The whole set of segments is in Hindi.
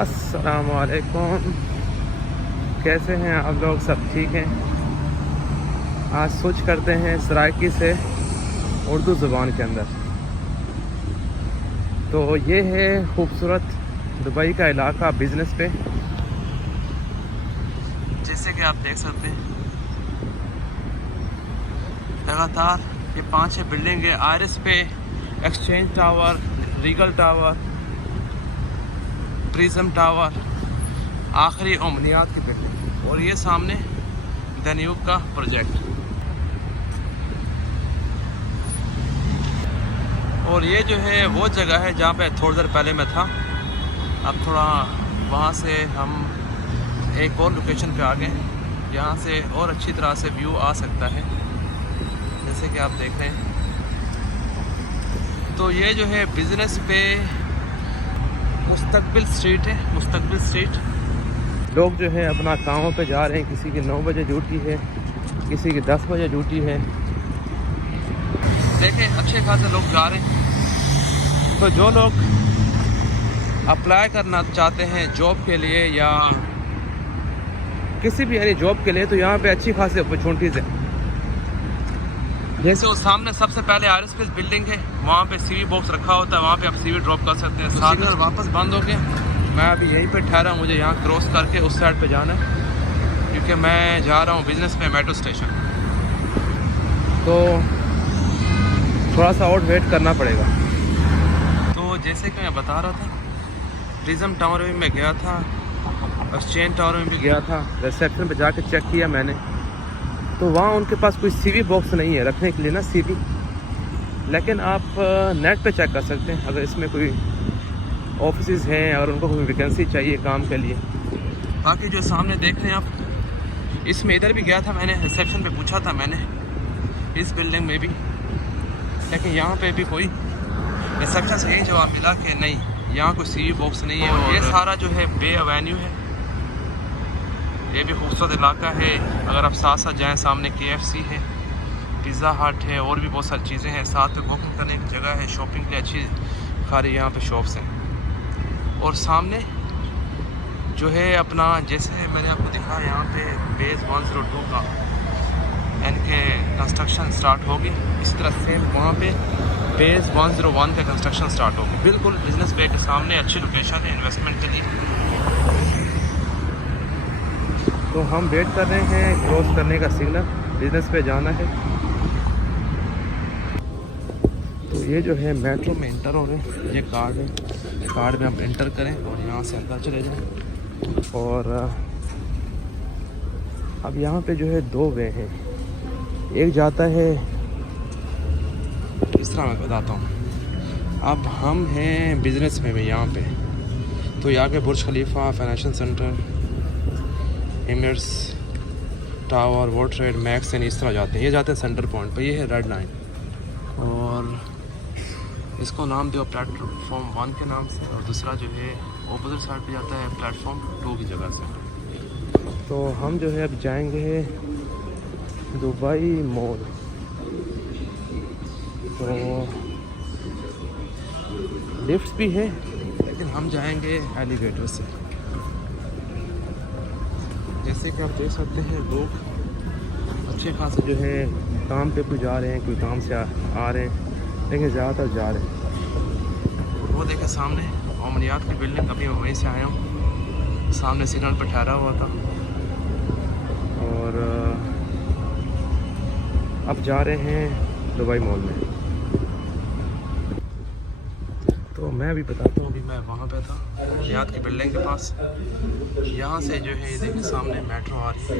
अस्सलामु अलैकुम। कैसे हैं आप लोग? सब ठीक हैं? आज स्विच करते हैं सराइकी से उर्दू ज़ुबान के अंदर। तो ये है खूबसूरत दुबई का इलाका बिज़नेस पे। जैसे कि आप देख सकते हैं लगातार ये 5-6 बिल्डिंग है। आयरिस पे, exchange tower, Regal tower, prism tower, आखिरी उमनियात की बिल्डिंग, और ये सामने दन्यूब का प्रोजेक्ट। और ये जो है वो जगह है जहाँ पे थोड़ी देर पहले मैं था। अब थोड़ा वहाँ से हम एक और लोकेशन पे आ गए, यहाँ से और अच्छी तरह से व्यू आ सकता है, जैसे कि आप देख रहे हैं। तो ये जो है बिज़नेस पे मुस्तकबिल स्ट्रीट है, मुस्तकबिल स्ट्रीट। लोग जो है अपना कामों पे जा रहे हैं। किसी की 9 बजे ड्यूटी है, किसी की 10 बजे ड्यूटी है। देखें अच्छे खासे लोग जा रहे हैं। तो जो लोग अप्लाई करना चाहते हैं जॉब के लिए या किसी भी यानी जॉब के लिए, तो यहाँ पे अच्छी खासी अपॉर्चुनिटीज़ हैं। जैसे उस सामने सबसे पहले आरएस पे बिल्डिंग है, वहाँ पे सीवी बॉक्स रखा होता है, वहाँ पे आप सीवी ड्रॉप कर सकते हैं। सिग्नल वापस बंद हो गया। मैं अभी यहीं पे ठहरा, मुझे यहाँ क्रॉस करके उस साइड पे जाना है, क्योंकि मैं जा रहा हूँ बिज़नेस पे मेट्रो स्टेशन। तो थोड़ा सा और वेट करना पड़ेगा। तो जैसे कि मैं बता रहा था, प्रिज्म टावर में मैं गया था, एक्सचेंज टावर में भी गया था। रिसेप्शन पे जाके चेक किया मैंने, तो वहाँ उनके पास कोई सीवी बॉक्स नहीं है रखने के लिए ना, सीवी। लेकिन आप नेट पे चेक कर सकते हैं अगर इसमें कोई ऑफिस हैं, अगर उनको कोई वैकेंसी चाहिए काम के लिए। बाकी जो सामने देख रहे हैं आप, इसमें इधर भी गया था मैंने, रिसेप्शन पे पूछा था मैंने, इस बिल्डिंग में भी, लेकिन यहाँ पे भी कोई रिसेप्शन से यही जवाब मिला कि नहीं, यहाँ कोई सीवी बॉक्स नहीं है। और ये सारा जो है बे एवेन्यू है, ये भी खूबसूरत इलाका है। अगर आप साथ साथ जाएँ, सामने KFC है, पिज़्ज़ा हट है, और भी बहुत सारी चीज़ें हैं। साथ में वॉकिंग करने की जगह है, शॉपिंग के लिए अच्छी सारी यहाँ पे शॉप्स हैं। और सामने जो है अपना, जैसे मैंने आपको दिखा, यहाँ पे बेस 102 का इनके कंस्ट्रक्शन स्टार्ट होगी। इस तरह से वहाँ पे बेस 101 का कंस्ट्रक्शन स्टार्ट होगी, बिल्कुल बिजनेस पे के सामने। अच्छी लोकेशन है इन्वेस्टमेंट के लिए। तो हम वेट कर रहे हैं क्रॉस करने का सिग्नल, बिजनेस पे जाना है। तो ये जो है मेट्रो में इंटर हो रहे हैं, ये कार्ड है, कार्ड में आप इंटर करें और यहाँ से अंदर चले जाएं। और अब यहाँ पे जो है 2 वे हैं। एक जाता है, इस तरह मैं बताता हूँ। अब हम हैं बिज़नेस में भी यहाँ पे, तो यहाँ पे Burj Khalifa, financial centre, Emirates tower, world trade, max and इस तरह जाते हैं। ये जाते हैं सेंटर पॉइंट पर, ये है रेड लाइन, और इसको नाम दो प्लेटफॉर्म 1 के नाम से, और दूसरा जो है ऑपोजिट साइड पे जाता है प्लेटफॉर्म 2 की जगह से। तो हम जो है अब जाएंगे दुबई मॉल। तो लिफ्ट भी है, लेकिन हम जाएंगे एलिवेटर से। जैसे कि आप देख सकते हैं, लोग अच्छे खासे जो है काम पे कोई जा रहे हैं, कोई काम से आ रहे हैं, लेकिन ज़्यादातर जा रहे हैं। वो देखें सामने उमनियात की बिल्डिंग, अभी मैं वहीं से आया हूँ। सामने सिग्नल पर ठहरा हुआ था, और अब जा रहे हैं दुबई मॉल में। तो मैं अभी बताता हूँ, अभी मैं वहाँ पे था उमनियात की बिल्डिंग के पास। यहाँ से जो है ये देखें सामने मेट्रो आ रही है,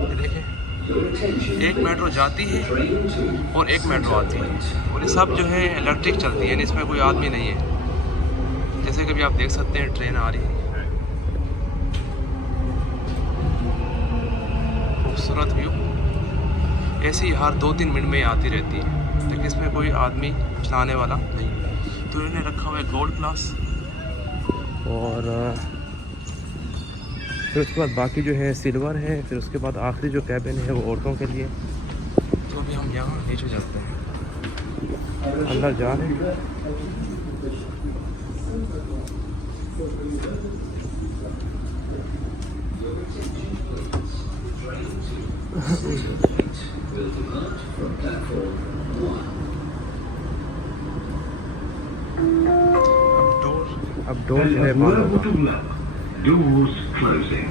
ये देखें, एक मेट्रो जाती है और एक मेट्रो आती है, और ये सब जो है इलेक्ट्रिक चलती है, यानी इसमें कोई आदमी नहीं है। जैसे कि अभी आप देख सकते हैं ट्रेन आ रही है, खूबसूरत व्यू। ऐसी हर 2-3 मिनट में आती रहती है, लेकिन इसमें कोई आदमी चलाने वाला नहीं। तो इन्हें रखा हुआ है गोल्ड क्लास, और फिर उसके बाद बाकी जो है सिल्वर है। फिर उसके बाद आखिरी जो कैबिन है वो औरतों के लिए। तो अभी हम यहाँ नीचे जाते हैं, अंदर जा रहे हैं। अब डोर जो है बंद होगा। Doors closing.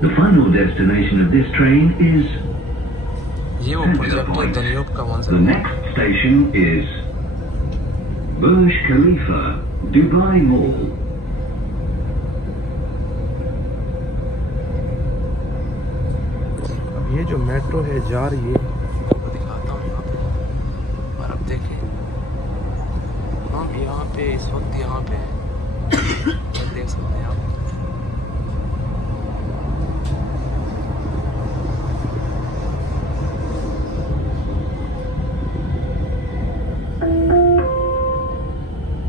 The final destination of this train is ये वो प्रोजेक्ट है दनियोब का मंजर। The next station is Burj Khalifa Dubai Mall. ये जो मेट्रो है जा रही है, आपको दिखाता हूँ यहाँ पे। और अब देखें हम यहाँ पे इस वक्त यहाँ पे देख सकते हैं आप।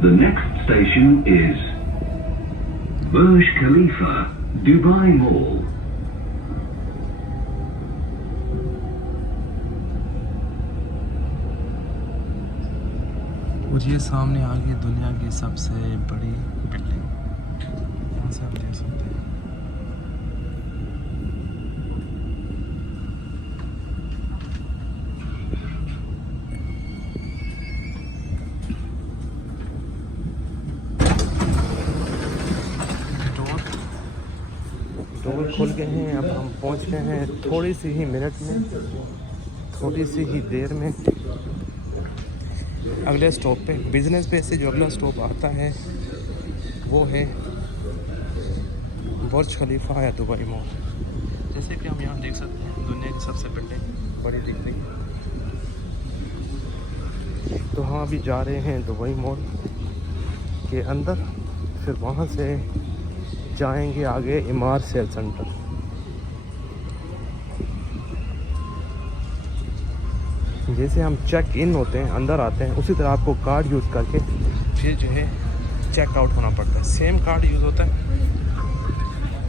The next station is Burj Khalifa Dubai Mall. और ये सामने आ गई दुनिया की सबसे बड़ी बिल्डिंग, यहाँ से आप देख सकते हैं। डोर खोल गए हैं, अब हम पहुंच गए हैं थोड़ी सी ही मिनट में, थोड़ी सी ही देर में अगले स्टॉप पे। बिजनेस पे से जो अगला स्टॉप आता है वो है बुर्ज खलीफा या दुबई मॉल। जैसे कि हम यहाँ देख सकते हैं दुनिया की सबसे बिल्डिंग बड़ी दिख रही है। तो हम अभी जा रहे हैं दुबई मॉल के अंदर, फिर वहाँ से जाएंगे आगे इमार सेल सेंटर। जैसे हम चेक इन होते हैं, अंदर आते हैं, उसी तरह आपको कार्ड यूज़ करके फिर जो है चेक आउट होना पड़ता है। सेम कार्ड यूज़ होता है।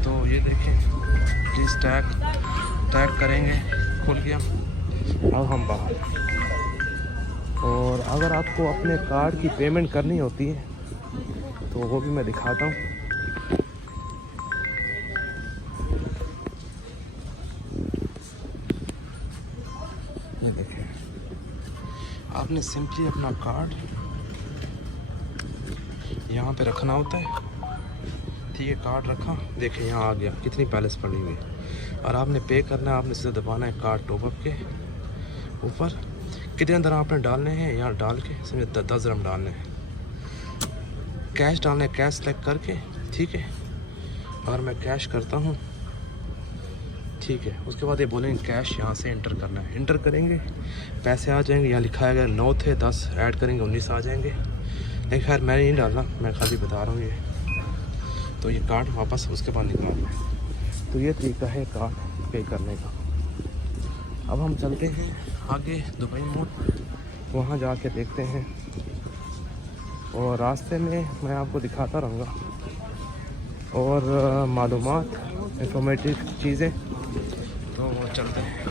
तो ये देखें, प्लीज़ टैग करेंगे, खुल गया। अब हम बाहर। और अगर आपको अपने कार्ड की पेमेंट करनी होती है तो वो भी मैं दिखाता हूँ। ये देखिए, आपने सिंपली अपना कार्ड यहाँ पे रखना होता है। ठीक है, कार्ड रखा, देखिए यहाँ आ गया, कितनी बैलेंस पड़ी हुई है। और आपने पे करना है, आपने सीधा दबाना है कार्ड टॉपअप के ऊपर। कितने अंदर आपने डालने हैं, यहाँ डाल के समझे 10 dirham डालने हैं। कैश डालना है, कैश सेलेक्ट करके, ठीक है। और मैं कैश करता हूँ, ठीक है। उसके बाद ये बोलेंगे कैश यहाँ से इंटर करना है, इंटर करेंगे, पैसे आ जाएंगे। यहाँ लिखा है 9 थे 10 ऐड करेंगे 19 आ जाएंगे। लेकिन खैर मैंने नहीं डालना, मैं खाली बता रहा हूँ ये। तो ये कार्ड वापस उसके बाद निकलवाना है। तो ये तरीका है कार्ड पे करने का। अब हम चलते हैं आगे दुबई मॉल, वहाँ जाके देखते हैं। और रास्ते में मैं आपको दिखाता रहूँगा और मालूमात इंफॉर्मेटिव चीज़ें। तो चलते हैं।